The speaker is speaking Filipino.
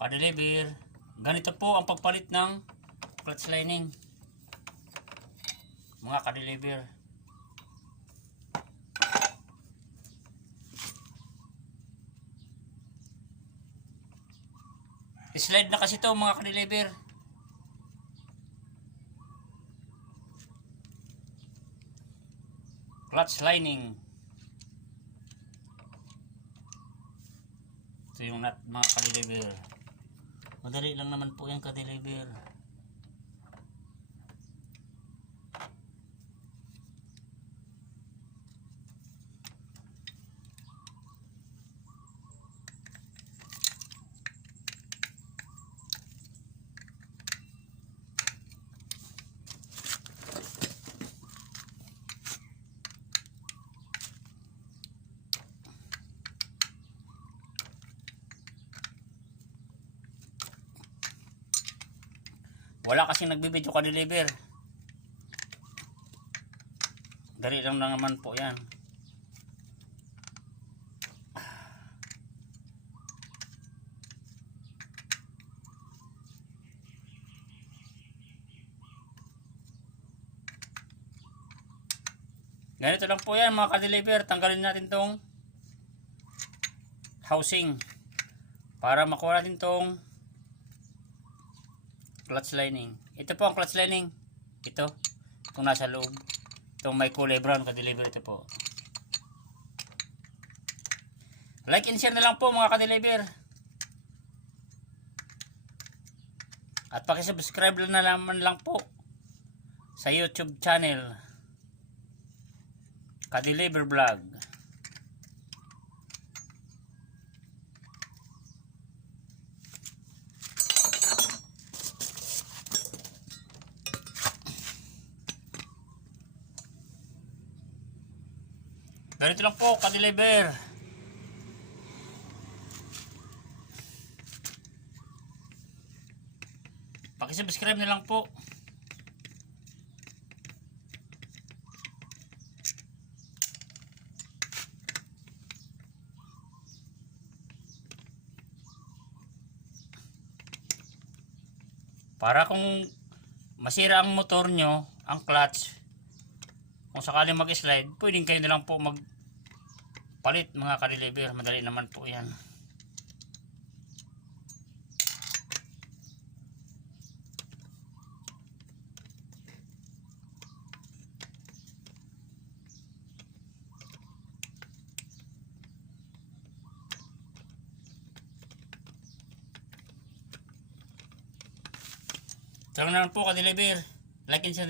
ka-deliver. Ganito po ang pagpalit ng clutch lining. Mga ka-deliver. Slide na kasi to mga ka-deliver. Clutch lining. Ito yung nut mga ka-deliver. Madali lang naman po yan ka-deliver. Wala kasing nagbibideo ka-deliver. Dali lang na naman po yan. Ganito lang po yan mga ka-deliver. Tanggalin natin tong housing para makuha natin tong clutch lining. Ito po ang clutch lining. Ito. Itong nasa loob. Itong may kulay brown ka-deliver ito po. Like and share na lang po mga ka-deliver. At pakisubscribe na naman lang po sa YouTube channel. Ka-deliver vlog. Ganito lang po, ka-deliver. Pakisubscribe na lang po. Para kung masira ang motor nyo, ang clutch, kung sakaling mag-slide, pwedeng kayo na lang po mag palit mga ka-deliver. Madali naman po yan. Lang naman po ka-deliver. Like and share.